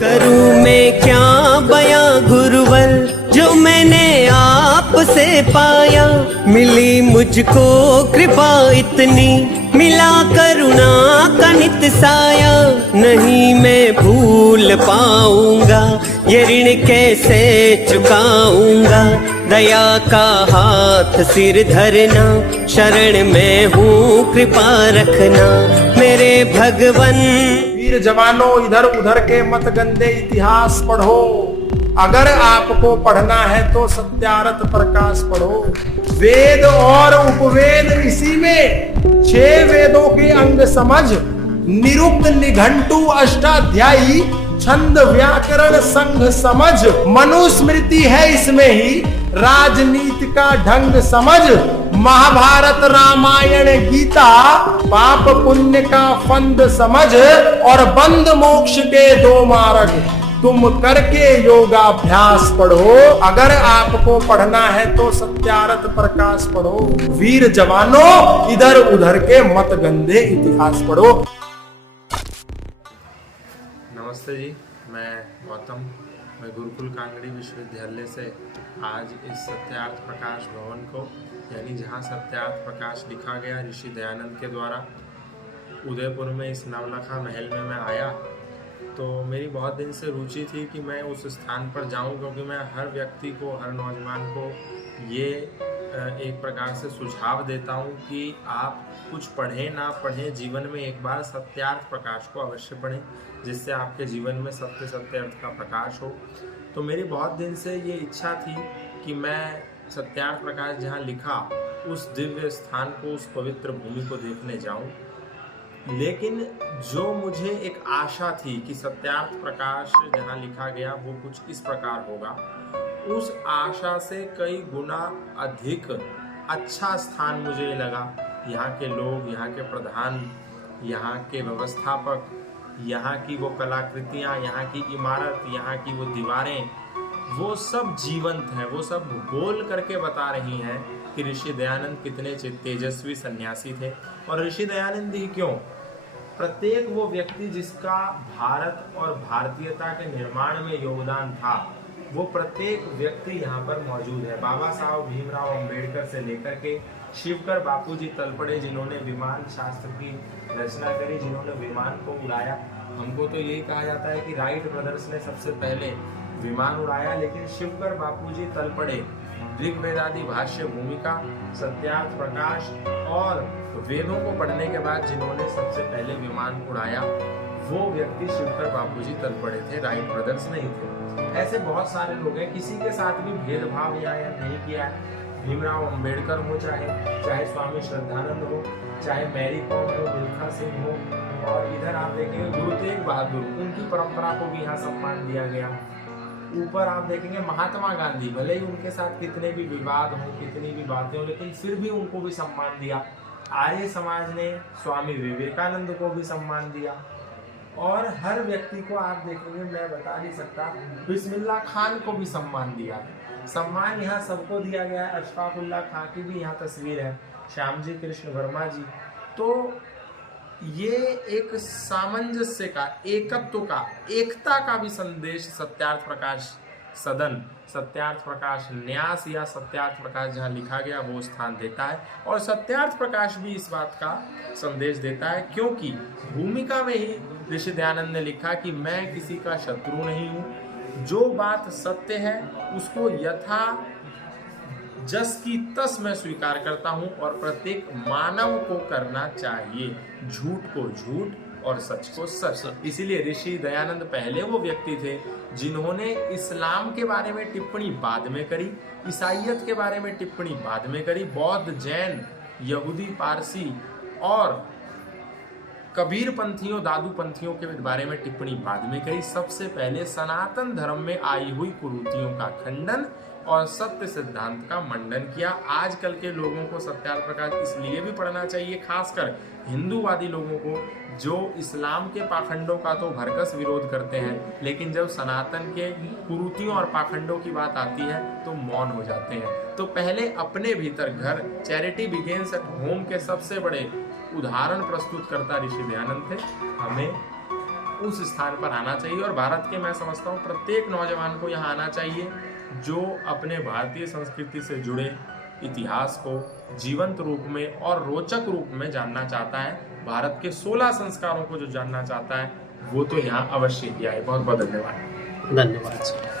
करूं मैं क्या बयां गुरुवर जो मैंने आपसे पाया, मिली मुझको कृपा इतनी, मिला करुणा का नित साया। नहीं मैं भूल पाऊंगा ये ऋण कैसे चुकाऊंगा, दया का हाथ सिर धरना, शरण में हूँ कृपा रखना मेरे भगवन। वीर जवानों इधर उधर के मत गंदे इतिहास पढ़ो, अगर आपको पढ़ना है तो सत्यार्थ प्रकाश पढ़ो। वेद और उपवेद इसी में, 6 वेदों के अंग समझ, निरुक्त निघंटु अष्टाध्यायी, छंद व्याकरण संघ समझ। मनुस्मृति है इसमें ही, राजनीति का ढंग समझ। महाभारत रामायण गीता, पाप पुण्य का फंद समझ। और बंद मोक्ष के 2 मार्ग, तुम करके योगाभ्यास पढ़ो। अगर आपको पढ़ना है तो सत्यार्थ प्रकाश पढ़ो। वीर जवानों इधर उधर के मत गंदे इतिहास पढ़ो। नमस्ते जी, मैं गौतम, मैं गुरुकुल कांगड़ी विश्वविद्यालय से आज इस सत्यार्थ प्रकाश भवन को, यानी जहाँ सत्यार्थ प्रकाश लिखा गया ऋषि दयानंद के द्वारा, उदयपुर में इस नवलखा महल में मैं आया। तो मेरी बहुत दिन से रुचि थी कि मैं उस स्थान पर जाऊं, क्योंकि मैं हर व्यक्ति को, हर नौजवान को ये एक प्रकार से सुझाव देता हूं कि आप कुछ पढ़ें ना पढ़ें, जीवन में एक बार सत्यार्थ प्रकाश को अवश्य पढ़ें, जिससे आपके जीवन में सत्य अर्थ का प्रकाश हो। तो मेरी बहुत दिन से ये इच्छा थी कि मैं सत्यार्थ प्रकाश जहाँ लिखा उस दिव्य स्थान को, उस पवित्र भूमि को देखने जाऊं। लेकिन जो मुझे एक आशा थी कि सत्यार्थ प्रकाश जहाँ लिखा गया वो कुछ इस प्रकार होगा, उस आशा से कई गुना अधिक अच्छा स्थान मुझे लगा। यहाँ के लोग, यहाँ के प्रधान, यहाँ के व्यवस्थापक, यहाँ की वो कलाकृतियाँ, यहाँ की इमारत, यहाँ की वो दीवारें, वो सब जीवंत हैं। वो सब बोल करके बता रही हैं कि ऋषि दयानंद कितने तेजस्वी सन्यासी थे। और ऋषि दयानंद ही क्यों, प्रत्येक वो व्यक्ति जिसका भारत और भारतीयता के निर्माण में योगदान था, वो प्रत्येक व्यक्ति यहाँ पर मौजूद है। बाबा साहब भीमराव अंबेडकर से लेकर के शिवकर बापूजी तलपड़े, जिन्होंने विमान शास्त्र की रचना करी, जिन्होंने विमान को उड़ाया। हमको तो यही कहा जाता है कि राइट ब्रदर्स ने सबसे पहले विमान उड़ाया, लेकिन शिवकर बापूजी तलपड़े ऋग्वेदादि भाष्य भूमिका, सत्यार्थ प्रकाश और वेदों को पढ़ने के बाद जिन्होंने सबसे पहले विमान उड़ाया, वो व्यक्ति शिवकर बापूजी तलपड़े थे, राइट ब्रदर्स नहीं थे। ऐसे बहुत सारे लोग हैं, किसी के साथ भी भेदभाव या नहीं किया है। भीमराव अंबेडकर हो, चाहे स्वामी श्रद्धानंद हो, चाहे मैरी कॉम हो, मिल्खा सिंह हो, और इधर आप देखेंगे गुरु तेग बहादुर, उनकी परंपरा को भी यहाँ सम्मान दिया गया। ऊपर आप देखेंगे महात्मा गांधी, भले ही उनके साथ कितने भी विवाद हो, कितनी भी बातें हो, लेकिन फिर भी उनको भी सम्मान दिया। आर्य समाज ने स्वामी विवेकानंद को भी सम्मान दिया। और हर व्यक्ति को आप देखेंगे, मैं बता नहीं सकता, बिस्मिल्लाह खान को भी सम्मान दिया है। सम्मान यहाँ सबको दिया गया है। अशफाकुल्लाह खान की भी यहाँ तस्वीर है, श्यामजी कृष्ण वर्मा जी। तो ये एक सामंजस्य का, एकत्व का, एकता का भी संदेश सत्यार्थ प्रकाश सदन, सत्यार्थ प्रकाश न्यास या सत्यार्थ प्रकाश जहाँ लिखा गया वो स्थान देता है। और सत्यार्थ प्रकाश भी इस बात का संदेश देता है, क्योंकि भूमिका में ही ऋषि दयानंद ने लिखा कि मैं किसी का शत्रु नहीं हूँ, जो बात सत्य है उसको यथा जस की तस मैं स्वीकार करता हूँ, और प्रत्येक मानव को करना चाहिए, झूठ को झूठ और सच को सच। इसीलिए ऋषि दयानंद पहले वो व्यक्ति थे जिन्होंने इस्लाम के बारे में टिप्पणी बाद में करी, ईसाइयत के बारे में टिप्पणी बाद में करी, बौद्ध, जैन, यहूदी, पारसी और कबीर पंथियों, दादू पंथियों के बारे में टिप्पणी बाद में करी। सबसे पहले सनातन धर्म में आई हुई कुरीतियों का खंडन और सत्य सिद्धांत का मंडन किया। आजकल के लोगों को सत्यार्थ प्रकाश इसलिए भी पढ़ना चाहिए, खासकर हिंदूवादी लोगों को, जो इस्लाम के पाखंडों का तो भरकस विरोध करते हैं, लेकिन जब सनातन के कुरीतियों और पाखंडों की बात आती है तो मौन हो जाते हैं। तो पहले अपने भीतर घर, चैरिटी बिगेन्स एट होम के सबसे बड़े उदाहरण प्रस्तुत करता ऋषि दयानंद थे। हमें उस स्थान पर आना चाहिए। और भारत के मैं समझता हूँ प्रत्येक नौजवान को यहाँ आना चाहिए जो अपने भारतीय संस्कृति से जुड़े इतिहास को जीवंत रूप में और रोचक रूप में जानना चाहता है, भारत के 16 संस्कारों को जो जानना चाहता है वो तो यहाँ अवश्य ही आए। बहुत बहुत धन्यवाद। धन्यवाद सर।